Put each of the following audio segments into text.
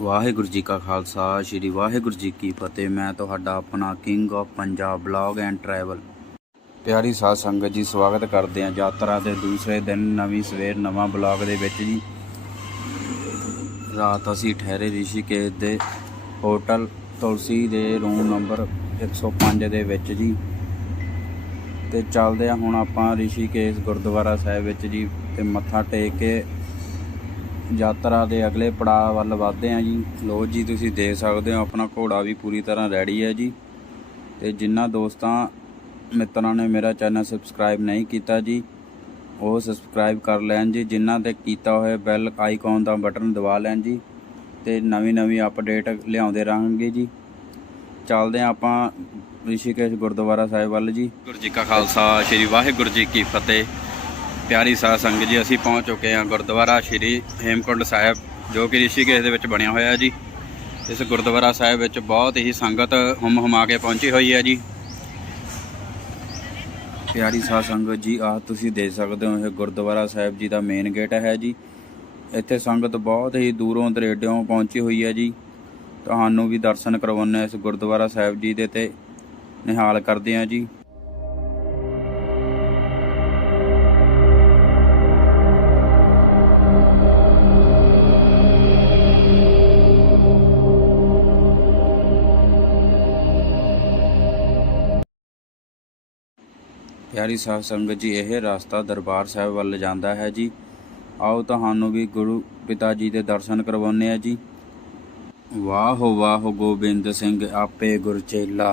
ਵਾਹਿਗੁਰੂ ਜੀ ਕਾ ਖਾਲਸਾ, ਸ੍ਰੀ ਵਾਹਿਗੁਰੂ ਜੀ ਕੀ ਫਤਿਹ। ਮੈਂ ਤੁਹਾਡਾ ਆਪਣਾ king of Punjab blog and travel ਪਿਆਰੀ ਸਾਧ ਸੰਗਤ ਜੀ, ਸਵਾਗਤ ਕਰਦੇ ਹਾਂ ਯਾਤਰਾ ਦੇ ਦੂਸਰੇ ਦਿਨ, ਨਵੀਂ ਸਵੇਰ, ਨਵਾਂ ਬਲੌਗ ਦੇ ਵਿੱਚ ਜੀ। ਰਾਤ ਅਸੀਂ ਠਹਿਰੇ ਰਿਸ਼ੀਕੇਸ਼ ਦੇ ਹੋਟਲ ਤੁਲਸੀ ਦੇ ਰੂਮ ਨੰਬਰ 105 ਦੇ ਵਿੱਚ ਜੀ। ਤੇ ਚੱਲਦੇ ਆ ਹੁਣ ਆਪਾਂ ਰਿਸ਼ੀਕੇਸ਼ ਗੁਰਦੁਆਰਾ ਸਾਹਿਬ ਵਿੱਚ ਜੀ, ਤੇ ਮੱਥਾ ਟੇਕ ਕੇ ਯਾਤਰਾ ਦੇ ਅਗਲੇ ਪੜਾਅ ਵੱਲ ਵਧਦੇ ਹਾਂ ਜੀ। ਲੋ ਜੀ, ਤੁਸੀਂ ਦੇਖ ਸਕਦੇ ਹੋ, ਆਪਣਾ ਘੋੜਾ ਵੀ ਪੂਰੀ ਤਰ੍ਹਾਂ ਰੈਡੀ ਹੈ ਜੀ। ਤੇ ਜਿਨ੍ਹਾਂ ਦੋਸਤਾਂ, ਮਿੱਤਰਾਂ ਨੇ ਮੇਰਾ ਚੈਨਲ ਸਬਸਕ੍ਰਾਈਬ ਨਹੀਂ ਕੀਤਾ ਜੀ, ਉਹ ਸਬਸਕ੍ਰਾਈਬ ਕਰ ਲੈਣ ਜੀ। ਜਿਨ੍ਹਾਂ ਤੇ ਕੀਤਾ ਹੋਇਆ ਬੈਲ ਆਈਕਨ ਦਾ ਬਟਨ ਦਬਾ ਲੈਣ ਜੀ। ਤੇ ਨਵੀਂ ਨਵੀਂ ਅਪਡੇਟ ਲਿਆਉਂਦੇ ਰਹਾਂਗੇ ਜੀ। ਚੱਲਦੇ ਹਾਂ ਆਪਾਂ ਰਿਸ਼ੀਕੇਸ਼ ਗੁਰਦੁਆਰਾ ਸਾਹਿਬ ਵੱਲ ਜੀ। ਗੁਰੂ ਜੀ ਕਾ ਖਾਲਸਾ, ਸ੍ਰੀ ਵਾਹਿਗੁਰੂ ਜੀ ਕੀ ਫਤਿਹ। ਪਿਆਰੀ ਸਾਧ ਸੰਗਤ ਜੀ, ਅਸੀਂ ਪਹੁੰਚ ਚੁੱਕੇ ਹਾਂ ਗੁਰਦੁਆਰਾ ਸ੍ਰੀ ਹੇਮਕੁੰਡ ਸਾਹਿਬ, ਜੋ ਕਿ ਰਿਸ਼ੀਕੇਸ਼ ਦੇ ਵਿੱਚ ਬਣਿਆ ਹੋਇਆ ਜੀ। ਇਸ ਗੁਰਦੁਆਰਾ ਸਾਹਿਬ ਵਿੱਚ ਬਹੁਤ ਹੀ ਸੰਗਤ ਹੁਮ ਹੁਮਾ ਕੇ ਪਹੁੰਚੀ ਹੋਈ ਹੈ ਜੀ। ਪਿਆਰੀ ਸਾਧ ਸੰਗਤ ਜੀ, ਆਹ ਤੁਸੀਂ ਦੇਖ ਸਕਦੇ ਹੋ, ਇਹ ਗੁਰਦੁਆਰਾ ਸਾਹਿਬ ਜੀ ਦਾ ਮੇਨ ਗੇਟ ਹੈ ਜੀ। ਇੱਥੇ ਸੰਗਤ ਬਹੁਤ ਹੀ ਦੂਰੋਂ ਦਰੇਡਿਓਂ ਪਹੁੰਚੀ ਹੋਈ ਹੈ ਜੀ। ਤੁਹਾਨੂੰ ਵੀ ਦਰਸ਼ਨ ਕਰਵਾਉਂਦੇ ਹਾਂ ਇਸ ਗੁਰਦੁਆਰਾ ਸਾਹਿਬ ਜੀ ਦੇ ਤੇ ਨਿਹਾਲ ਕਰਦੇ ਹਾਂ ਜੀ। ਪਿਆਰੀ ਸਾਧ ਸੰਗਤ ਜੀ, ਇਹ ਰਸਤਾ ਦਰਬਾਰ ਸਾਹਿਬ ਵੱਲ ਜਾਂਦਾ ਹੈ ਜੀ। ਆਓ ਤੁਹਾਨੂੰ ਵੀ ਗੁਰੂ ਪਿਤਾ ਜੀ ਦੇ ਦਰਸ਼ਨ ਕਰਵਾਉਂਦੇ ਆ ਜੀ। ਵਾਹੋ ਵਾਹੋ ਗੋਬਿੰਦ ਸਿੰਘ, ਆਪੇ ਗੁਰਚੇਲਾ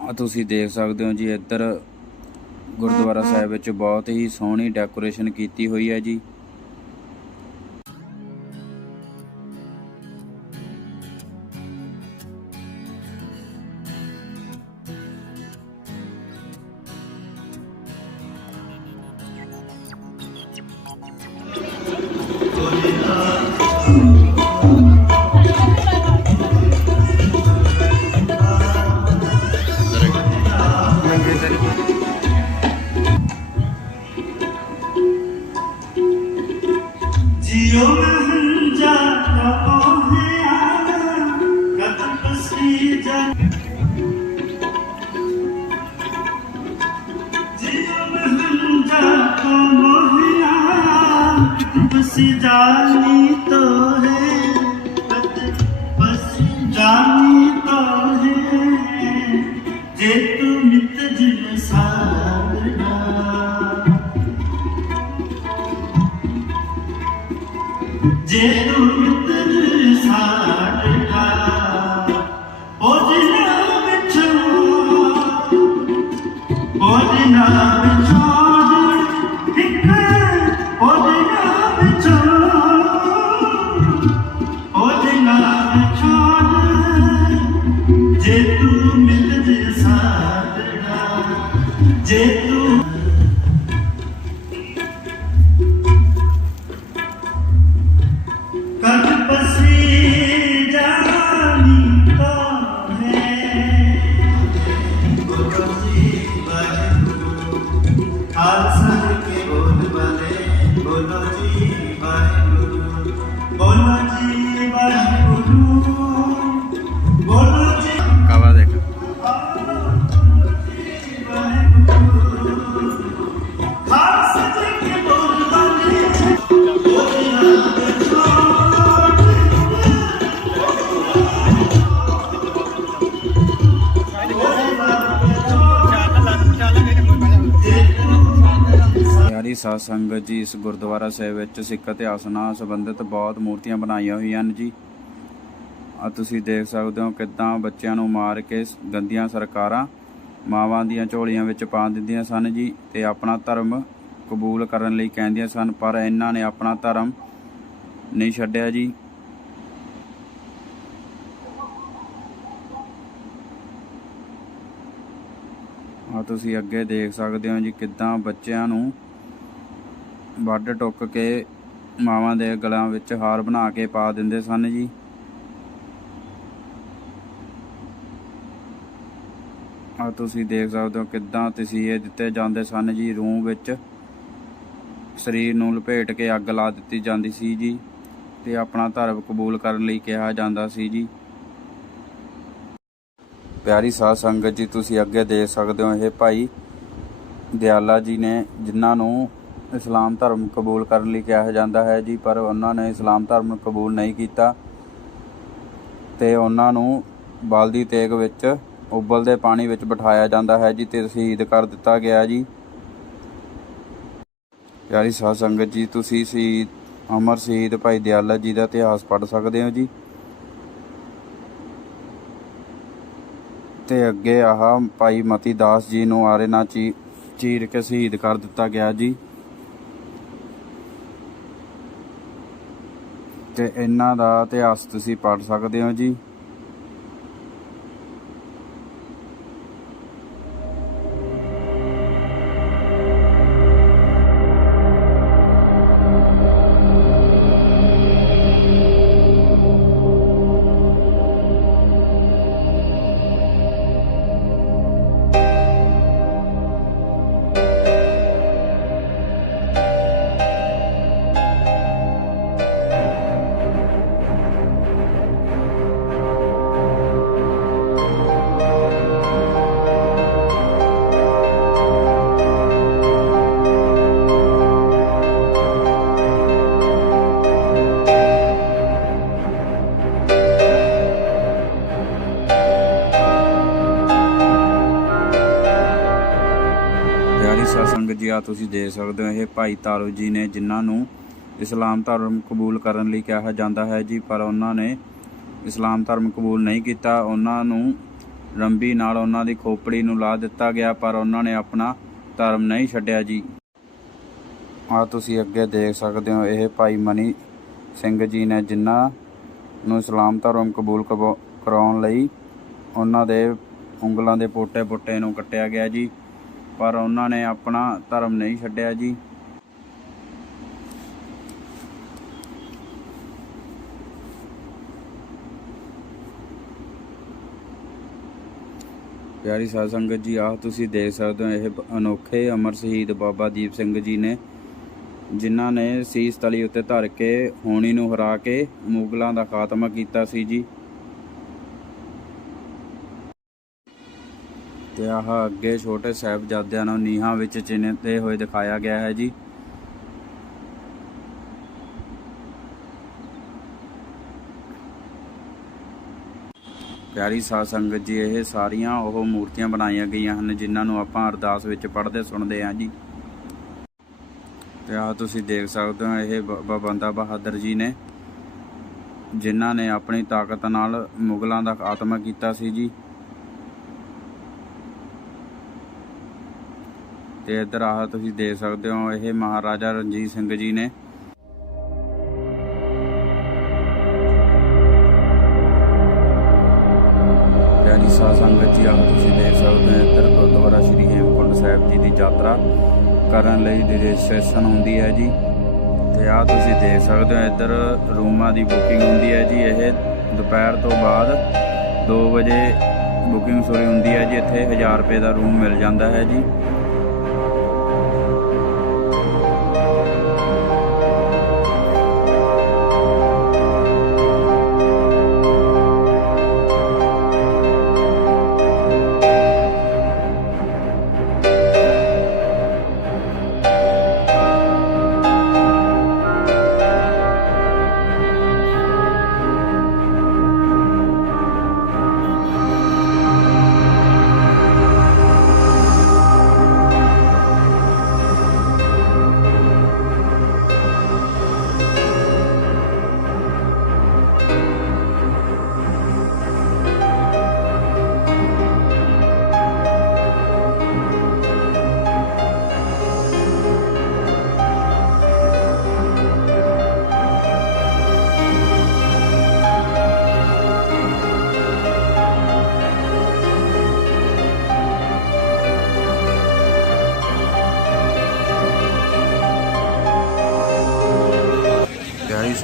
ਆ ਤੁਸੀਂ ਦੇਖ ਸਕਦੇ ਹੋ ਜੀ, ਇੱਧਰ ਗੁਰਦੁਆਰਾ ਸਾਹਿਬ ਵਿੱਚ ਬਹੁਤ ਹੀ ਸੋਹਣੀ ਡੈਕੋਰੇਸ਼ਨ ਕੀਤੀ ਹੋਈ ਹੈ ਜੀ। ਪਸੀ ਜਾਨੀ ਤੋ ਹੈ। ਕਤ ਪਸੀ ਜਾਨੀ ਤੋ ਹੈ। ਜੇ ਤੂੰ ਮਿਤ ਜਿਨ ਸਾਰਨਾ। ਜੇ ਜੇ ਤੂੰ ਮਿੱਤਰ ਸਾਡਾ ਜੇ ਤੂੰ ਕਦ ਪਿਆਰੀ ਸਾਧ ਸੰਗਤ ਜੀ, ਇਸ ਗੁਰਦੁਆਰਾ ਸਾਹਿਬ ਵਿੱਚ ਸਿੱਖ ਇਤਿਹਾਸ ਨਾਲ ਸੰਬੰਧਿਤ ਬਹੁਤ ਮੂਰਤੀਆਂ ਬਣਾਈਆਂ ਹੋਈਆਂ ਹਨ ਜੀ। ਆ ਤੁਸੀਂ ਦੇਖ ਸਕਦੇ ਹੋ ਕਿੱਦਾਂ ਬੱਚਿਆਂ ਨੂੰ ਮਾਰ ਕੇ ਗੰਦੀਆਂ ਸਰਕਾਰਾਂ ਮਾਵਾਂ ਦੀਆਂ ਝੋਲੀਆਂ ਵਿੱਚ ਪਾ ਦਿੰਦੀਆਂ ਸਨ ਜੀ ਤੇ ਆਪਣਾ ਧਰਮ ਕਬੂਲ ਕਰਨ ਲਈ ਕਹਿੰਦੀਆਂ ਸਨ, ਪਰ ਇਹਨਾਂ ਨੇ ਆਪਣਾ ਧਰਮ ਨਹੀਂ ਛੱਡਿਆ ਜੀ। ਆ ਤੁਸੀਂ ਅੱਗੇ ਦੇਖ ਸਕਦੇ ਹੋ ਜੀ ਕਿੱਦਾਂ ਬੱਚਿਆਂ ਨੂੰ ਵੱਢ ਟੁੱਕ ਕੇ ਮਾਵਾਂ ਦੇ ਗਲਾਂ ਵਿੱਚ ਹਾਰ ਬਣਾ ਕੇ ਪਾ ਦਿੰਦੇ ਸਨ ਜੀ। ਆ ਤੁਸੀਂ ਦੇਖ ਸਕਦੇ ਹੋ ਕਿੱਦਾਂ ਤਸੀਹੇ ਦਿੱਤੇ ਜਾਂਦੇ ਸਨ ਜੀ। ਰੂਹ ਵਿੱਚ ਸਰੀਰ ਨੂੰ ਲਪੇਟ ਕੇ ਅੱਗ ਲਾ ਦਿੱਤੀ ਜਾਂਦੀ ਸੀ ਜੀ ਤੇ ਆਪਣਾ ਧਰਮ ਕਬੂਲ ਕਰਨ ਲਈ ਕਿਹਾ ਜਾਂਦਾ ਸੀ ਜੀ। ਪਿਆਰੀ ਸਾਧ ਸੰਗਤ ਜੀ, ਤੁਸੀਂ ਅੱਗੇ ਦੇਖ ਸਕਦੇ ਹੋ ਇਹ ਭਾਈ ਦਿਆਲਾ ਜੀ ਨੇ ਜਿਨ੍ਹਾਂ ਨੂੰ ਇਸਲਾਮ ਧਰਮ ਕਬੂਲ ਕਰਨ ਲਈ ਕਿਹਾ ਜਾਂਦਾ ਹੈ ਜੀ, ਪਰ ਉਹਨਾਂ ਨੇ ਇਸਲਾਮ ਧਰਮ ਕਬੂਲ ਨਹੀਂ ਕੀਤਾ ਤੇ ਉਹਨਾਂ ਨੂੰ ਬਾਲਦੀ ਤੇਗ ਵਿੱਚ, ਉਬਲਦੇ ਪਾਣੀ ਵਿੱਚ ਬਿਠਾਇਆ ਜਾਂਦਾ ਹੈ ਜੀ, ਤੇ ਸ਼ਹੀਦ ਕਰ ਦਿੱਤਾ ਗਿਆ ਜੀ। ਯਾਰੀ ਸਾਧ ਸੰਗਤ ਜੀ, ਤੁਸੀਂ ਸ਼ਹੀਦ, ਅਮਰ ਸ਼ਹੀਦ ਭਾਈ ਦਿਆਲਾ ਜੀ ਦਾ ਇਤਿਹਾਸ ਪੜ੍ਹ ਸਕਦੇ ਹੋ ਜੀ। ਤੇ ਅੱਗੇ ਆਹ ਭਾਈ ਮਤੀ ਦਾਸ ਜੀ ਨੂੰ ਆਰੇ ਨਾਲ ਚੀ, ਚੀਰ ਕੇ ਸ਼ਹੀਦ ਕਰ ਦਿੱਤਾ ਗਿਆ ਜੀ। ਤੇ ਇਹਨਾਂ ਦਾ ਇਤਿਹਾਸ ਤੁਸੀਂ ਪੜ੍ਹ ਸਕਦੇ ਹੋ ਜੀ। ਪਿਆਰੀ ਸਾਧ ਸੰਗਤ ਜੀ, ਆ ਤੁਸੀਂ ਦੇਖ ਸਕਦੇ ਹੋ, ਇਹ ਭਾਈ ਤਾਰੂ ਜੀ ਨੇ ਜਿਨ੍ਹਾਂ ਨੂੰ ਇਸਲਾਮ ਧਰਮ ਕਬੂਲ ਕਰਨ ਲਈ ਕਿਹਾ ਜਾਂਦਾ ਹੈ ਜੀ, ਪਰ ਉਹਨਾਂ ਨੇ ਇਸਲਾਮ ਧਰਮ ਕਬੂਲ ਨਹੀਂ ਕੀਤਾ। ਉਹਨਾਂ ਨੂੰ ਰੰਬੀ ਨਾਲ ਉਹਨਾਂ ਦੀ ਖੋਪੜੀ ਨੂੰ ਲਾ ਦਿੱਤਾ ਗਿਆ, ਪਰ ਉਹਨਾਂ ਨੇ ਆਪਣਾ ਧਰਮ ਨਹੀਂ ਛੱਡਿਆ ਜੀ। ਆ ਤੁਸੀਂ ਅੱਗੇ ਦੇਖ ਸਕਦੇ ਹੋ, ਇਹ ਭਾਈ ਮਨੀ ਸਿੰਘ ਜੀ ਨੇ ਜਿਨ੍ਹਾਂ ਨੂੰ ਇਸਲਾਮ ਧਰਮ ਕਬੂਲ ਕਬੋ- ਕਰਾਉਣ ਲਈ ਉਹਨਾਂ ਦੇ ਉਂਗਲਾਂ ਦੇ ਪੋਟੇ-ਪੋਟੇ ਨੂੰ ਕੱਟਿਆ ਗਿਆ ਜੀ। ਪਰ ਉਹਨਾਂ ਨੇ ਆਪਣਾ ਧਰਮ ਨਹੀਂ ਛੱਡਿਆ ਜੀ। ਪਿਆਰੀ ਸਾਧ ਸੰਗਤ ਜੀ, ਆਹ ਤੁਸੀਂ ਦੇਖ ਸਕਦੇ ਹੋ, ਇਹ ਅਨੋਖੇ ਅਮਰ ਸ਼ਹੀਦ ਬਾਬਾ ਦੀਪ ਸਿੰਘ ਜੀ ਨੇ, ਜਿਨ੍ਹਾਂ ਨੇ ਸੀਸ ਤਲੀ ਉੱਤੇ ਧਰ ਕੇ, ਹੋਣੀ ਨੂੰ ਹਰਾ ਕੇ, ਮੁਗਲਾਂ ਦਾ ਖਾਤਮਾ ਕੀਤਾ ਸੀ ਜੀ। ਤੇ ਆਹ ਅੱਗੇ ਛੋਟੇ ਸਾਹਿਬਜ਼ਾਦਿਆਂ ਨੂੰ ਨੀਹਾਂ ਵਿੱਚ ਚਿਣਦੇ ਹੋਏ ਦਿਖਾਇਆ ਗਿਆ ਹੈ ਜੀ। ਪਿਆਰੀ ਸਾਧ ਸੰਗਤ ਜੀ, ਇਹ ਸਾਰੀਆਂ ਉਹ ਮੂਰਤੀਆਂ ਬਣਾਈਆਂ ਗਈਆਂ ਹਨ ਜਿਨ੍ਹਾਂ ਨੂੰ ਆਪਾਂ ਅਰਦਾਸ ਵਿੱਚ ਪੜ੍ਹਦੇ, ਸੁਣਦੇ ਹਾਂ ਜੀ। ਤੇ ਆਹ ਤੁਸੀਂ ਦੇਖ ਸਕਦੇ ਹੋ, ਇਹ ਬਾਬਾ ਬੰਦਾ ਬਹਾਦਰ ਜੀ ਨੇ, ਜਿਨ੍ਹਾਂ ਨੇ ਆਪਣੀ ਤਾਕਤ ਨਾਲ ਮੁਗਲਾਂ ਦਾ ਖਾਤਮਾ ਕੀਤਾ ਸੀ ਜੀ। ਤੇ ਇੱਧਰ ਆਹ ਤੁਸੀਂ ਦੇਖ ਸਕਦੇ ਹੋ, ਇਹ ਮਹਾਰਾਜਾ ਰਣਜੀਤ ਸਿੰਘ ਜੀ ਨੇ। ਪਿਆਰੀ ਸਾਧ ਸੰਗਤ ਜੀ, ਆਹ ਤੁਸੀਂ ਦੇਖ ਸਕਦੇ ਹੋ, ਇੱਧਰ ਗੁਰਦੁਆਰਾ ਸ਼੍ਰੀ ਹੇਮਕੁੰਟ ਸਾਹਿਬ ਜੀ ਦੀ ਯਾਤਰਾ ਕਰਨ ਲਈ ਰਜਿਸਟ੍ਰੇਸ਼ਨ ਹੁੰਦੀ ਹੈ ਜੀ। ਤੇ ਆਹ ਤੁਸੀਂ ਦੇਖ ਸਕਦੇ ਹੋ, ਇੱਧਰ ਰੂਮਾਂ ਦੀ ਬੁਕਿੰਗ ਹੁੰਦੀ ਹੈ ਜੀ, ਇਹ ਦੁਪਹਿਰ ਤੋਂ ਬਾਅਦ 2 ਵਜੇ ਬੁਕਿੰਗ ਸ਼ੁਰੂ ਹੁੰਦੀ ਹੈ ਜੀ, ਇੱਥੇ 1000 ਰੁਪਏ ਦਾ ਰੂਮ ਮਿਲ ਜਾਂਦਾ ਹੈ ਜੀ।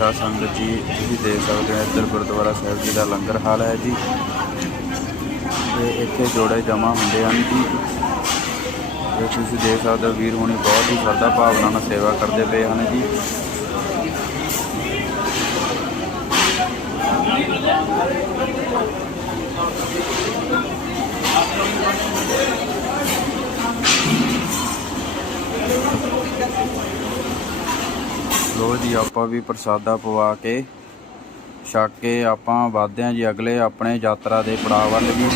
ਪਿਆਰੀ ਸੰਗਤ ਜੀ, ਤੁਸੀਂ ਦੇਖ ਸਕਦੇ ਹੋ ਇੱਧਰ ਗੁਰਦੁਆਰਾ ਸਾਹਿਬ ਜੀ ਦਾ ਲੰਗਰ ਹਾਲ ਹੈ ਜੀ। ਤੇ ਇੱਥੇ ਜੋੜੇ ਜਮਾ ਹੁੰਦੇ ਹਨ ਜੀ। ਤੇ ਤੁਸੀਂ ਦੇਖ ਸਕਦੇ ਹੋ ਵੀਰ ਹੁਣੀ ਬਹੁਤ ਹੀ ਸ਼ਰਧਾ ਭਾਵਨਾ ਨਾਲ ਸੇਵਾ ਕਰਦੇ ਪਏ ਹਨ ਜੀ। ਲੋ ਜੀ, ਆਪਾਂ ਵੀ ਪ੍ਰਸਾਦਾ ਪਵਾ ਕੇ ਛੱਕ ਕੇ ਆਪਾਂ ਵਧਦੇ ਹਾਂ ਜੀ ਅਗਲੇ ਆਪਣੇ ਯਾਤਰਾ ਦੇ ਪੜਾਅ ਵੱਲ ਵੀ।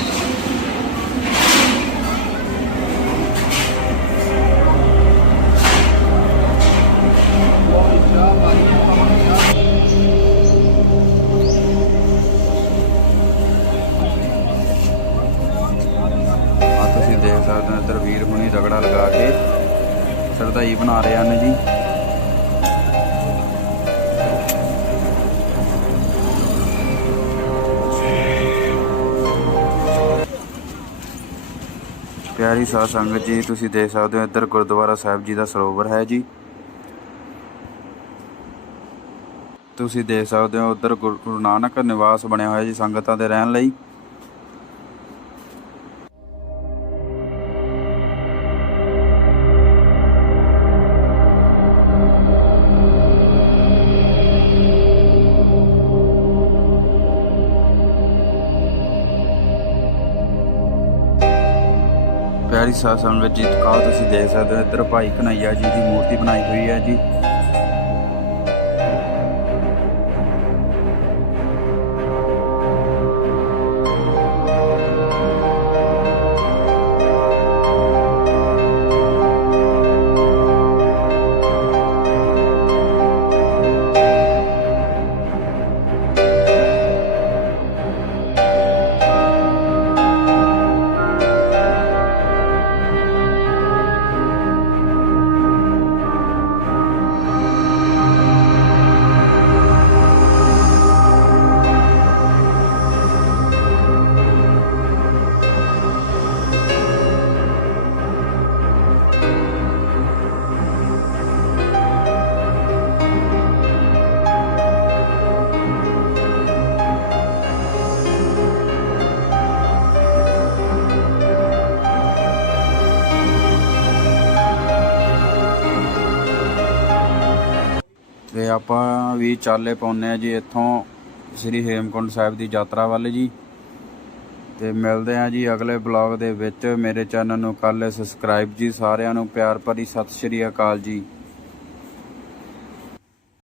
ਤੁਸੀਂ ਦੇਖ ਸਕਦੇ ਹੋ, ਇੱਧਰ ਵੀਰ ਹੁਣੀ ਰਗੜਾ ਲਗਾ ਕੇ ਸਰਦਾਈ ਬਣਾ ਰਹੇ ਹਨ ਜੀ। ਪਿਆਰੀ ਸਾਧ ਸੰਗਤ ਜੀ, ਤੁਸੀਂ ਦੇਖ ਸਕਦੇ ਹੋ ਇੱਧਰ ਗੁਰਦੁਆਰਾ ਸਾਹਿਬ ਜੀ ਦਾ ਸਰੋਵਰ ਹੈ ਜੀ। ਤੁਸੀਂ ਦੇਖ ਸਕਦੇ ਹੋ ਉੱਧਰ ਗੁਰੂ ਗੁਰੂ ਨਾਨਕ ਨਿਵਾਸ ਬਣਿਆ ਹੋਇਆ ਜੀ ਸੰਗਤਾਂ ਦੇ ਰਹਿਣ ਲਈ। ਪਿਆਰੀ ਸਾਧ ਸੰਗਤ ਜੀ ਤੁਸੀਂ ਦੇਖ ਸਕਦੇ ਹੋ। ਇੱਧਰ ਭਾਈ ਕਨਈਆ ਜੀ ਦੀ ਮੂਰਤੀ ਬਣਾਈ ਹੋਈ ਹੈ ਜੀ। ਆਪਾਂ ਵੀ ਚਾਲੇ ਪਾਉਂਦੇ ਆ ਜੀ ਇੱਥੋਂ ਸ੍ਰੀ ਹੇਮਕੁੰਟ ਸਾਹਿਬ ਦੀ ਯਾਤਰਾ ਵੱਲ ਜੀ। ਤੇ ਮਿਲਦੇ ਆ ਜੀ ਅਗਲੇ ਬਲੌਗ ਦੇ ਵਿੱਚ। ਮੇਰੇ ਚੈਨਲ ਨੂੰ ਕਰ ਸਬਸਕ੍ਰਾਈਬ ਜੀ ਸਾਰਿਆਂ ਨੂੰ। ਪਿਆਰ ਭਰੀ ਸਤਿ ਸ਼੍ਰੀ ਅਕਾਲ ਜੀ।